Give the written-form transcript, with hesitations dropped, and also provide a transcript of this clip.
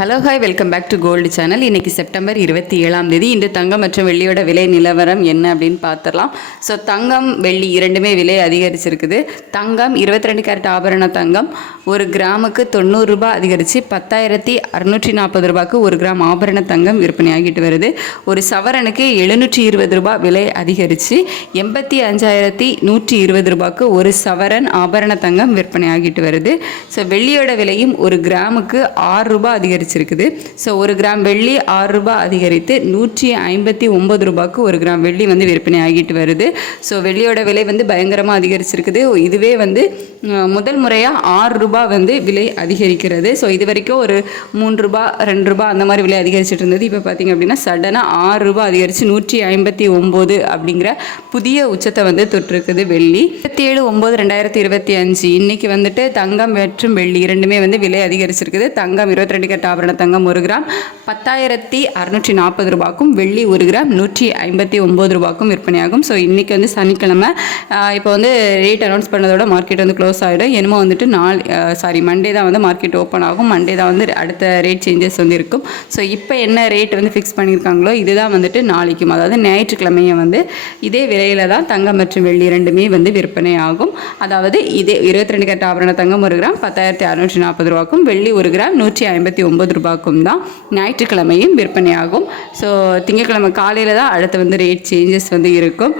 Hello hi welcome back to gold channel. இன்றைக்கி September 27 இன்று தங்கம் மற்றும் வெள்ளியோட விலை நிலவரம் என்ன அப்படின்னு பார்த்துடலாம். ஸோ தங்கம் வெள்ளி இரண்டுமே விலை அதிகரிச்சிருக்குது. தங்கம் 22 கேரட் ஆபரண தங்கம் ஒரு கிராமுக்கு 90 ரூபாய் அதிகரித்து 10,640 ரூபாய்க்கு ஒரு கிராம் ஆபரண தங்கம் விற்பனையாகிட்டு வருது. ஒரு சவரனுக்கு 720 ரூபாய் விலை அதிகரித்து 85,120 ரூபாய்க்கு ஒரு சவரன் ஆபரண தங்கம் விற்பனையாகிட்டு வருது. ஸோ வெள்ளியோட விலையும் ஒரு கிராமுக்கு 6 ரூபாய் அதிகரிச்சிருக்குது. ஸோ ஒரு கிராம் வெள்ளி 6 ரூபாய் அதிகரித்து 159 ரூபாய்க்கு ஒரு கிராம் வெள்ளி வந்து விற்பனை ஆகிட்டு வருது. ஸோ வெள்ளியோட விலை வந்து பயங்கரமாக அதிகரிச்சிருக்குது. இதுவே வந்து முதல் முறையாக 6 ரூபாய் வந்து விலை அதிகரிக்கிறது. ஸோ இது வரைக்கும் ஒரு 3 ரூபாய் 2 ரூபாய் அந்த மாதிரி விலை அதிகரிச்சிட்டு இருந்தது. இப்போ பார்த்திங்க அப்படின்னா சடனாக 6 ரூபாய் அதிகரித்து 159 அப்படிங்கிற புதிய உச்சத்தை வந்து தொட்டிருக்குது வெள்ளி. 27/9/2025 இன்னைக்கு வந்துட்டு தங்கம் மற்றும் வெள்ளி இரண்டுமே வந்து விலை அதிகரிச்சிருக்குது. தங்கம் 22 கேரட் ஆபரண தங்கம் ஒரு கிராம் 10,640 ரூபாய்க்கும் வெள்ளி ஒரு கிராம் 159 ரூபாய்க்கும் விற்பனையாகும். ஸோ இன்றைக்கி வந்து சனிக்கிழமை. இப்போ வந்து ரேட் அனௌன்ஸ் பண்ணதோட மார்க்கெட் வந்து க்ளோஸ் ஆகிடும். என்னமோ வந்துட்டு மண்டே தான் வந்து மார்க்கெட் ஓப்பன் ஆகும். மண்டே தான் வந்து அடுத்த ரேட் சேஞ்சஸ் வந்து இருக்கும். ஸோ இப்போ என்ன ரேட் வந்து ஃபிக்ஸ் பண்ணியிருக்காங்களோ இதுதான் வந்துட்டு நாளைக்கும், அதாவது ஞாயிற்றுக்கிழமையை வந்து இதே விலையில் தான் தங்கம் மற்றும் வெள்ளி இரண்டுமே வந்து விற்பனை ஆகும். அதாவது இதே 22 கேரட் ஆபரண தங்கம் ஒரு கிராம் 10,640 ரூபாய்க்கும் வெள்ளி ஒரு கிராம் 159 ரூபாய்க்கும் தான் ஞாயிற்றுக்கிழமையும் விற்பனையாகும். ஸோ திங்கட்கிழமை காலையில் தான் அடுத்து வந்து ரேட் சேஞ்சஸ் வந்து இருக்கும்.